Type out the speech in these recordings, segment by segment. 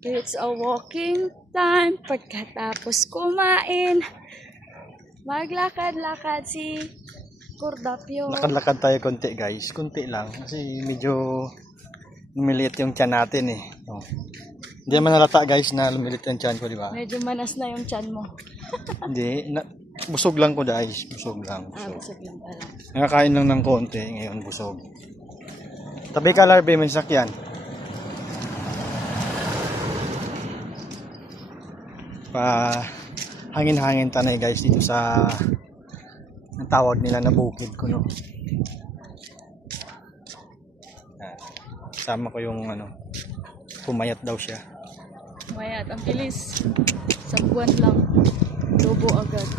It's a walking time. Pagkatapos kumain, maglakad-lakad si Kordapyo. Lakad-lakad tayo konti guys. Konti lang. Kasi medyo lumiliit yung tiyan natin eh. Oh. Hindi naman nalata guys na lumiliit yung tiyan ko, di ba? Medyo manas na yung tiyan mo. Hindi. Busog lang ko guys. Busog lang. Busog lang pala. Nakakain lang ng konti. Ngayon busog. Tabi ka larbe, may sakyan. Pa hangin-hangin tanay guys dito sa ang tawag nila na bukid ko, no. Kasama ko yung pumayat daw siya. Mayat, ang bilis. Sa buwan lang. Lobo agad.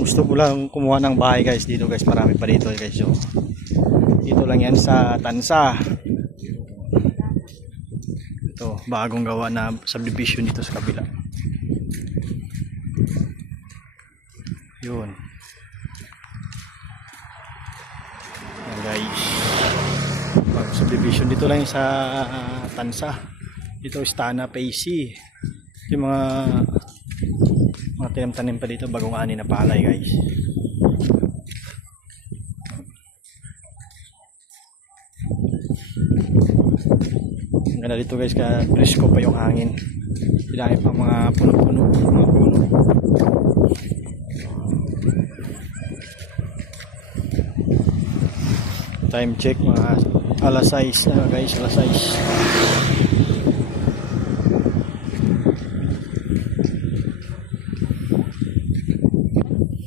Gusto ko lang kumuha ng bahay guys dito guys. Marami pa dito guys. So, dito lang yan sa Tansa. Ito, bagong gawa na subdivision dito sa kabila. Yun. Yan guys. Bagong subdivision dito lang sa Tansa. Dito Istana Pacey. Yung mga tanim-tanim pa dito, bagong ani na palay guys. Ang ganda dito guys, kaya presko pa yung hangin. Dahil pa mga puno-puno, mga puno. Time check mga alas 6 guys, alas 6.